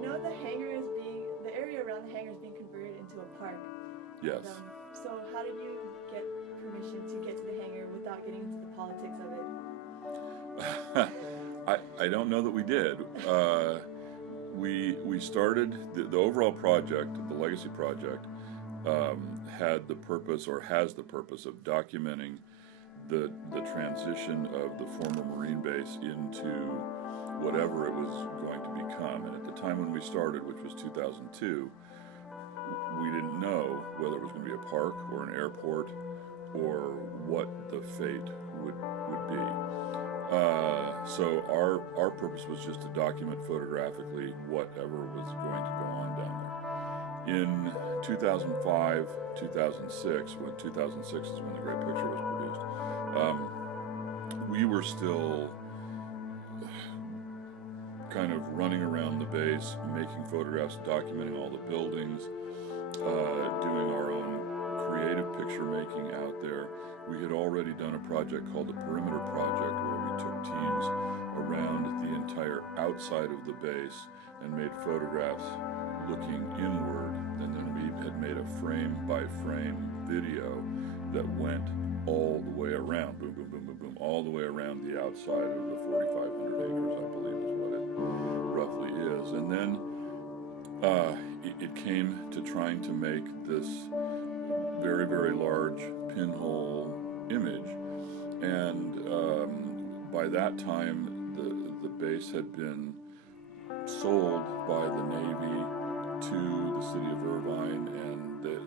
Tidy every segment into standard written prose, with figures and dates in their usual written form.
know the area around the hangar is being converted into a park. Yes. So how did you get permission to get to the hangar without getting into the politics of it? I don't know that we did. We started the overall project, the Legacy Project, had the purpose, or has the purpose, of documenting the transition of the former Marine base into whatever it was going to become. And at the time when we started, which was 2002, we didn't know whether it was going to be a park or an airport or what the fate would be. So our purpose was just to document photographically whatever was going to go on down there. In 2005, 2006, when 2006 is when the Great Picture was produced, we were still kind of running around the base, making photographs, documenting all the buildings, doing our own creative picture making out there. We had already done a project called the Perimeter Project, where we took teams around the entire outside of the base and made photographs looking inward, and then we had made a frame-by-frame video that went all the way around, boom, boom, boom, boom, boom, all the way around the outside of the 4,500 acres, I believe is what it roughly is. And then it came to trying to make this very, very large pinhole image, and by that time the base had been sold by the Navy to the city of Irvine, and the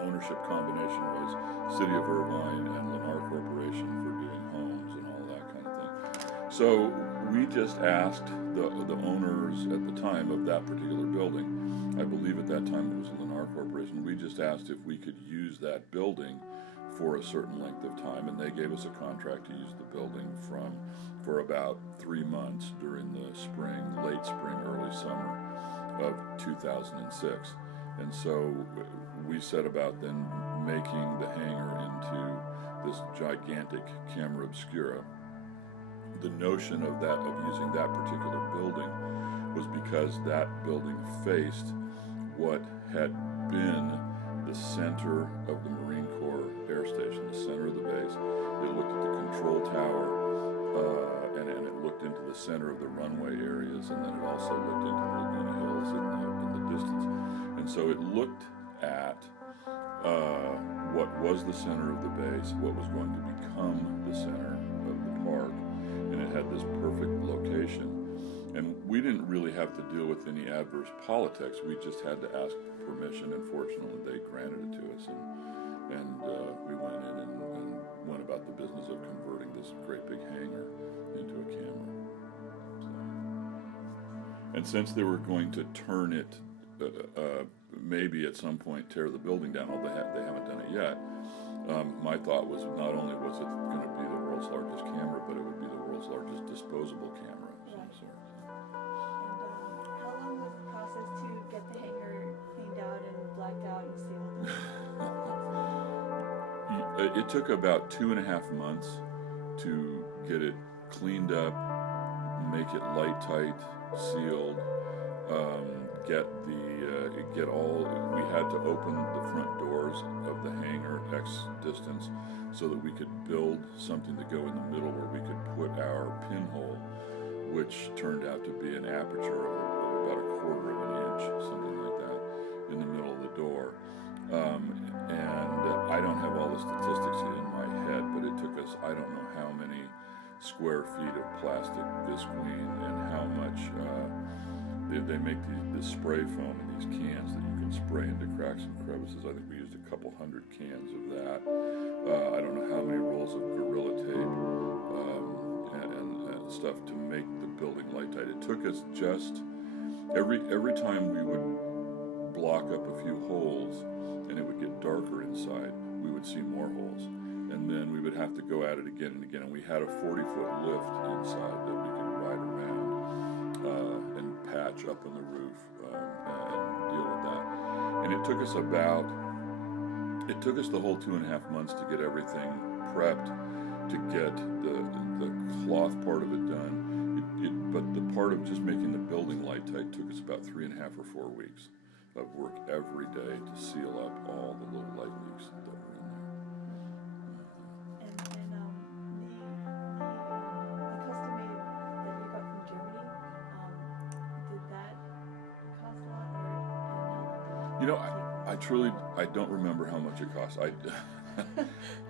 ownership combination was City of Irvine and Lennar Corporation for doing homes and all that kind of thing. So we just asked the owners at the time of that particular building, I believe at that time it was Lennar Corporation, we just asked if we could use that building for a certain length of time, and they gave us a contract to use the building for about 3 months during the spring, late spring, early summer of 2006. And so we set about then making the hangar into this gigantic camera obscura. The notion of using that particular building was because that building faced what had been the center of the Marine Corps Air Station, the center of the base. It looked at the control tower, and it looked into the center of the runway areas, and then it also looked into the Laguna Hills in the distance. And so it looked at what was the center of the base, what was going to become the center of the park, and it had this perfect location. And we didn't really have to deal with any adverse politics. We just had to ask permission, and fortunately they granted it to us, and we went in and went about the business of converting this great big hangar into a camera. And since they were going to turn it, maybe at some point tear the building down, although they haven't done it yet, my thought was not only was it going to be the world's largest camera, but it would be the world's largest disposable camera of some sort. And how long was the process to get the hangar cleaned out and blacked out and sealed? It took about 2.5 months to get it cleaned up, make it light tight, sealed, get all. We had to open the front doors of the hangar X distance so that we could build something to go in the middle where we could put our pinhole, which turned out to be an aperture of about 1/4 of an inch, something like that, in the middle of the door. And I don't have all the statistics in my head, but it took us, I don't know how many square feet of plastic visqueen and how much they make this spray foam in these cans that you can spray into cracks and crevices. I think we used a couple hundred cans of that. I don't know how many rolls of Gorilla Tape and stuff to make the building light tight. It took us just every time we would block up a few holes and it would get darker inside, we would see more holes, and then we would have to go at it again and again. And we had a 40-foot lift inside that we could ride around and patch up on the roof and deal with that. And it took us the whole 2.5 months to get everything prepped, to get the cloth part of it done. But the part of just making the building light tight took us about 3.5 or 4 weeks of work every day to seal up all the little light leaks that were in there. And the custom made that you got from Germany, did that cost a lot, or You know, I don't remember how much it cost.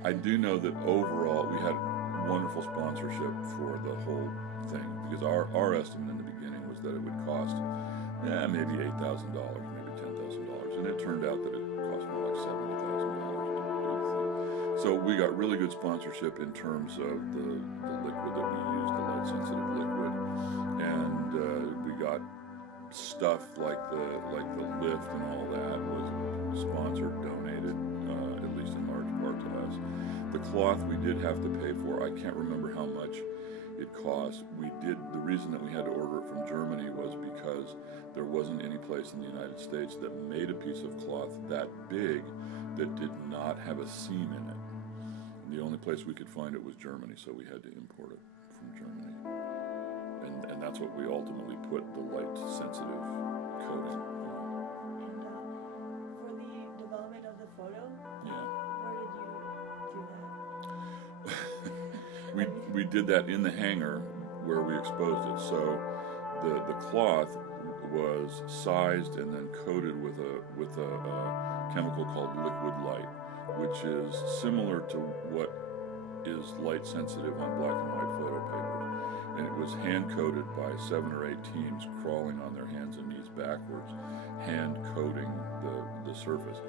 I do know that overall we had wonderful sponsorship for the whole thing, because our estimate in the beginning was that it would cost maybe $8,000, maybe $10,000, and it turned out that it cost more like $70,000 to do the thing. So we got really good sponsorship in terms of the liquid that we used, the light sensitive liquid, and we got stuff like the lift and all that was sponsored, donated, at least in large part to us. The cloth we did have to pay for. I can't remember how much it cost. The reason that we had to order it from Germany was because there wasn't any place in the United States that made a piece of cloth that big that did not have a seam in it. And the only place we could find it was Germany, so we had to import it from Germany. And that's what we ultimately put the light sensitive coating on. And for the development of the photo, Yeah. where did you do that? We did that in the hangar where we exposed it. So the cloth was sized and then coated with a chemical called liquid light, which is similar to what is light sensitive on black and white photo papers. And it was hand coated by 7 or 8 teams crawling on their hands and knees backwards, hand coating the surface.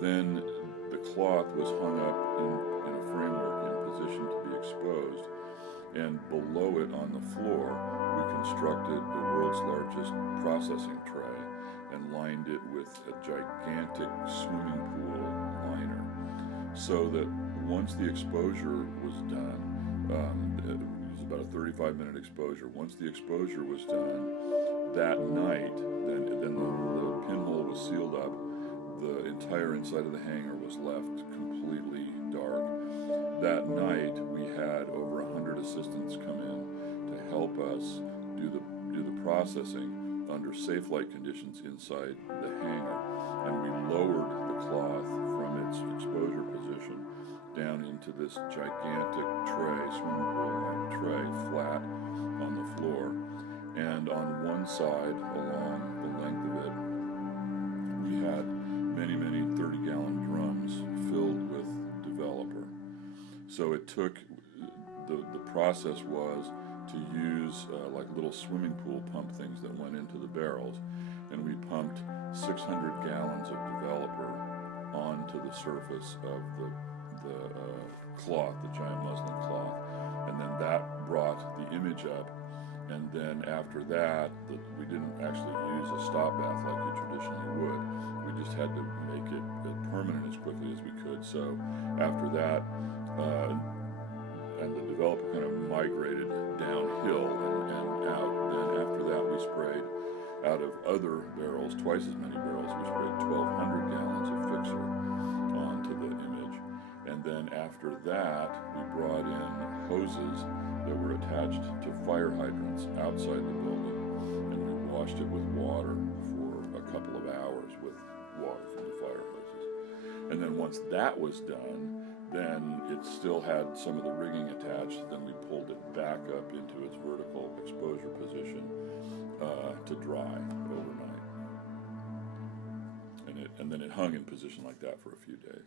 Then the cloth was hung up in a framework in position to be exposed, and below it on the floor we constructed the world's largest processing tray and lined it with a gigantic swimming pool liner, so that once the exposure was done, it was about a 35-minute exposure. Once the exposure was done, that night, then the pinhole was sealed up. The entire inside of the hangar was left completely dark. That night, we had over 100 assistants come in to help us do the processing under safe light conditions inside the hangar, and we lowered the cloth from its exposure position down into this gigantic tray, swimming pool tray, flat on the floor. And on one side, along the length of it, we had many 30-gallon drums filled with developer. So it took, the process was to use like little swimming pool pump things that went into the barrels, and we pumped 600 gallons of developer onto the surface of the cloth, the giant muslin cloth, and then that brought the image up. And then after that, we didn't actually use a stop bath like you traditionally would. We just had to make it permanent as quickly as we could. So after that, and the developer kind of migrated downhill and out. Then after that, we sprayed out of other barrels, twice as many barrels. We sprayed 1,200 gallons of fixer onto the image. And then after that, we brought in hoses that were attached to fire hydrants outside the building, and we washed it with water for a couple of hours with water from the fire hoses. And then once that was done, then it still had some of the rigging attached. Then we pulled it back up into its vertical exposure position to dry overnight. And then it hung in position like that for a few days.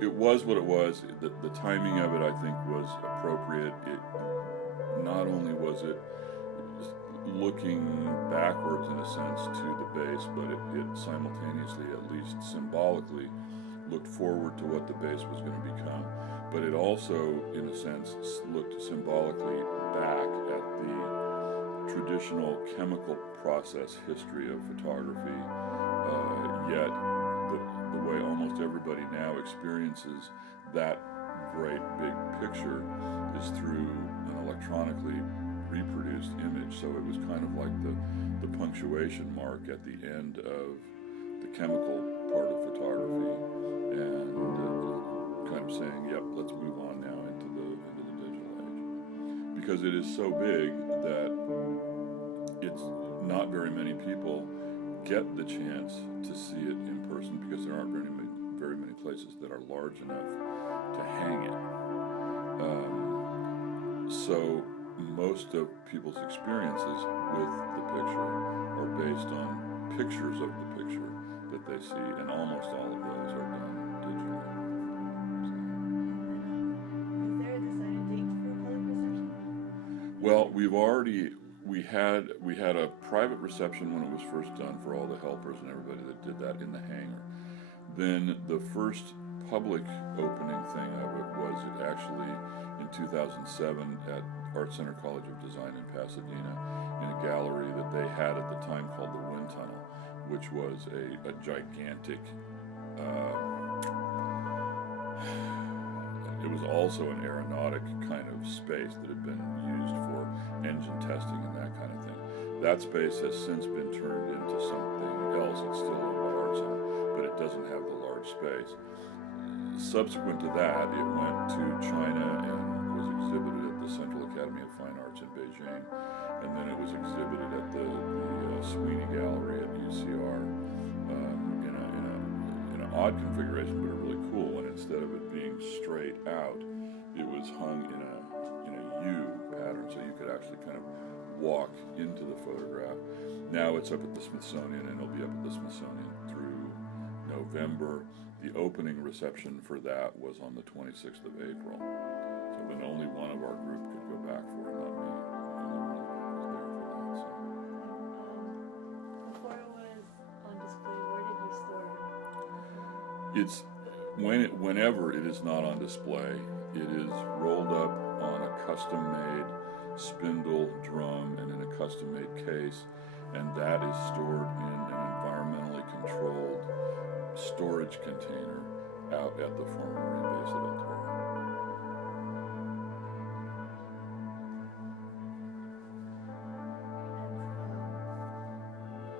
It was what it was. The timing of it, I think, was appropriate. Not only was it looking backwards in a sense to the base, but it simultaneously, at least symbolically, looked forward to what the base was going to become. But it also, in a sense, looked symbolically back at the traditional chemical process history of photography, yet the way almost everybody now experiences that great big picture is through an electronically reproduced image. So it was kind of like the punctuation mark at the end of the chemical part of photography, and kind of saying, yep, let's move on now into the digital age. Because it is so big that it's not very many people get the chance to see it in person, because there aren't very many places that are large enough to hang it. So most of people's experiences with the picture are based on pictures of the picture that they see, and almost all of those are done digitally. Is there a decided date for public reception? Well, we had a private reception when it was first done for all the helpers and everybody that did that in the hangar. Then the first public opening thing of it was actually in 2007 at Art Center College of Design in Pasadena, in a gallery that they had at the time called the Wind Tunnel, which was a gigantic, it was also an aeronautic kind of space that had been used for engine testing and that kind of thing. That space has since been turned into something else. It's still owned by Art Center, but it doesn't have the large space. Subsequent to that, it went to China and was exhibited at the Central Academy of Fine Arts in Beijing, and then it was exhibited at the Sweeney Gallery at UCR in an odd configuration, but a really cool one. Instead of it being straight out, it was hung in a U pattern, so you could actually kind of walk into the photograph. Now it's up at the Smithsonian, and it'll be up at the Smithsonian through November. The opening reception for that was on the 26th of April. So then only one of our group could go back for it, not me. The only one that was there for that. So. Before it was on display, where did you store it? It's whenever it is not on display, it is rolled up on a custom-made spindle drum and in a custom-made case, and that is stored in an environmentally controlled storage container out at the former Marine base at El Toro.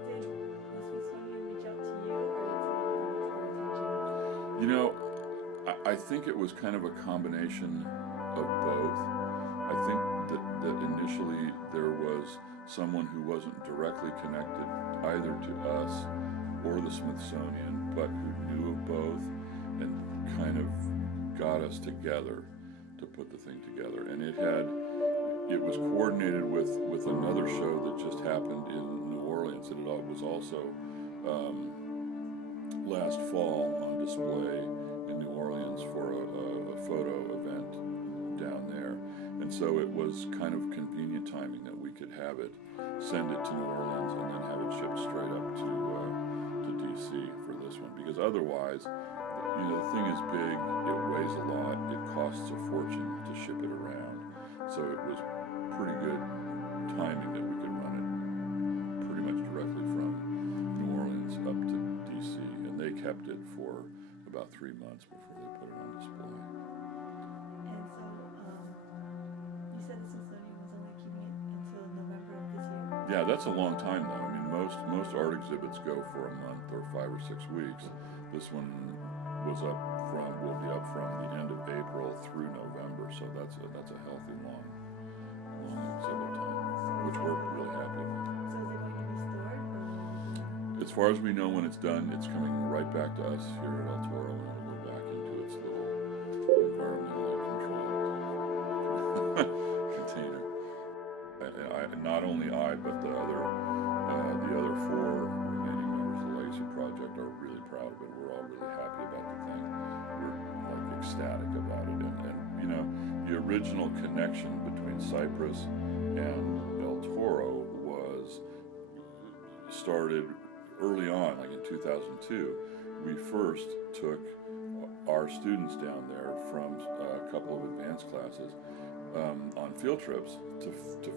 Did the Smithsonian reach out to you, or did someone bring it to your attention? You know, I think it was kind of a combination of both. I think that initially there was someone who wasn't directly connected either to us or the Smithsonian, but who knew of both and kind of got us together to put the thing together. And it was coordinated with another show that just happened in New Orleans, and it was also last fall on display in New Orleans for a photo event down there. And so it was kind of convenient timing that we could have it, send it to New Orleans, and then have it shipped straight up to DC for this one. Because otherwise, the thing is big, it weighs a lot, it costs a fortune to ship it around. So it was pretty good timing that we could run it pretty much directly from New Orleans up to DC. And they kept it for about 3 months before they put it on display. And so, you said the Smithsonian was only keeping it until November of this year? Yeah, that's a long time though. I mean, most art exhibits go for a month or 5 or 6 weeks. This one will be up from the end of April through November, so that's a healthy long exhibit time, which we're really happy about. So is it going to be stored? As far as we know, when it's done, it's coming right back to us here at El Toro, and it'll go back into its little environmentally controlled container. Not only I, but the other 4 remaining members of the Legacy Project are really proud of it. We're all really happy about the thing. We're ecstatic about it, and the original connection between Cypress and El Toro was started early on, like in 2002. We first took our students down there from a couple of advanced classes on field trips to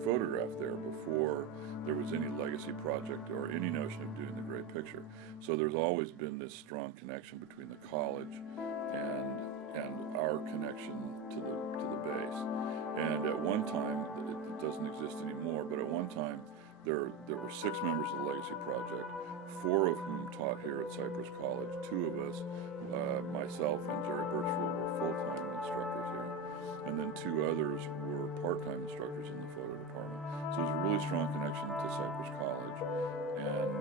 photograph there before there was any legacy project or any notion of doing the great picture. So there's always been this strong connection between the college and and our connection to the base. And at one time, it doesn't exist anymore, but at one time there were 6 members of the Legacy Project, 4 of whom taught here at Cypress College. 2 of us, myself and Jerry Birchfield, were full-time instructors here, and then 2 others were part-time instructors in the photo department. So there's a really strong connection to Cypress College, and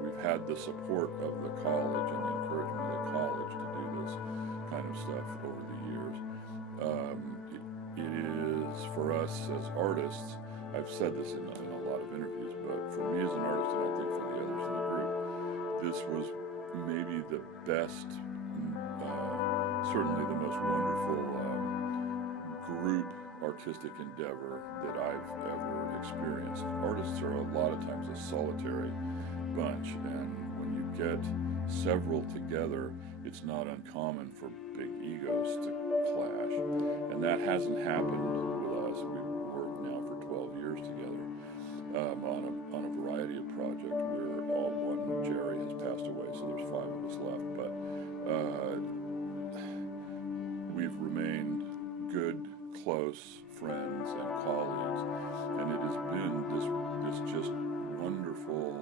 we've had the support of the college and the encouragement of the college to do this kind of stuff over the years. It is, for us as artists, I've said this in a lot of interviews, but for me as an artist, and I think for the others in the group, this was maybe the best, certainly the most wonderful group artistic endeavor that I've ever experienced. Artists are a lot of times a solitary bunch, and when you get several together, it's not uncommon for big egos to clash, and that hasn't happened with us. We've worked now for 12 years together on a variety of projects. We're all one. Jerry has passed away, so there's 5 of us left, but we've remained good, close friends and colleagues, and it has been this just wonderful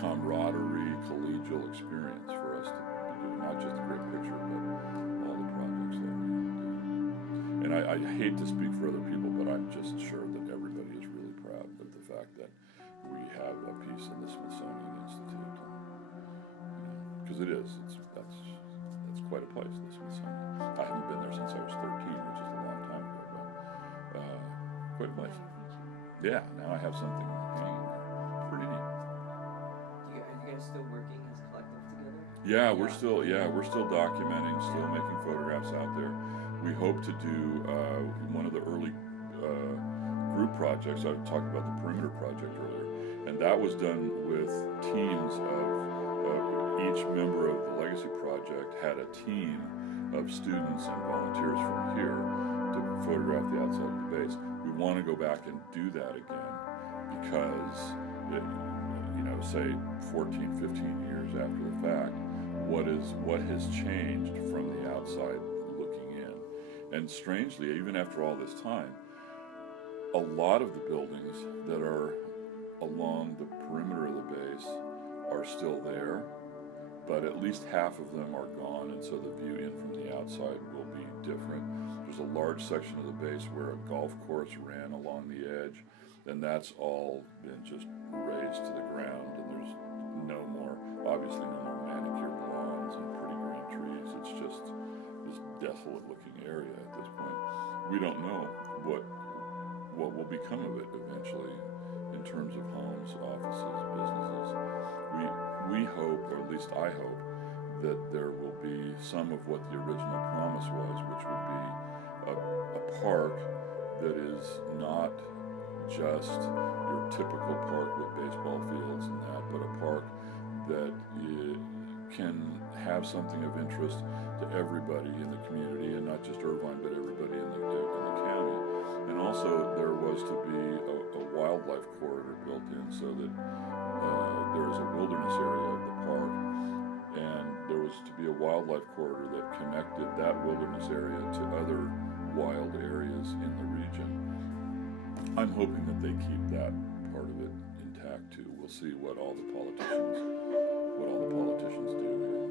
camaraderie, collegial experience for us to be doing not just a great picture, but all the projects that we do. And I hate to speak for other people, but I'm just sure that everybody is really proud of the fact that we have a piece in the Smithsonian Institute. Because that's quite a place, the Smithsonian. I haven't been there since I was 13, which is a long time ago, but quite a place. Yeah, now I have something hanging there. Pretty neat. Are you guys still working as a collective together? Yeah, we're still documenting, still making photographs out there. We hope to do one of the early group projects. I talked about the Perimeter Project earlier, and that was done with teams of each member of the Legacy Project had a team of students and volunteers from here to photograph the outside of the base. We want to go back and do that again because, say 14, 15 years after the fact, what has changed from the outside looking in? And strangely, even after all this time, a lot of the buildings that are along the perimeter of the base are still there, but at least half of them are gone, and so the view in from the outside will be different. There's a large section of the base where a golf course ran along the edge, and that's all been just razed to the ground, and there's obviously no more manicured lawns and pretty green trees. It's just this desolate looking area at this point. We don't know what will become of it eventually in terms of homes, offices, businesses. We hope, or at least I hope, that there will be some of what the original promise was, which would be a park that is not just your typical park with baseball fields and that, but a park that can have something of interest to everybody in the community, and not just Irvine, but everybody in the county. And also there was to be a wildlife corridor built in so that there is a wilderness area of the park, and there was to be a wildlife corridor that connected that wilderness area to other wild areas in the region. I'm hoping that they keep that part of it intact too. We'll see what all the politicians do here.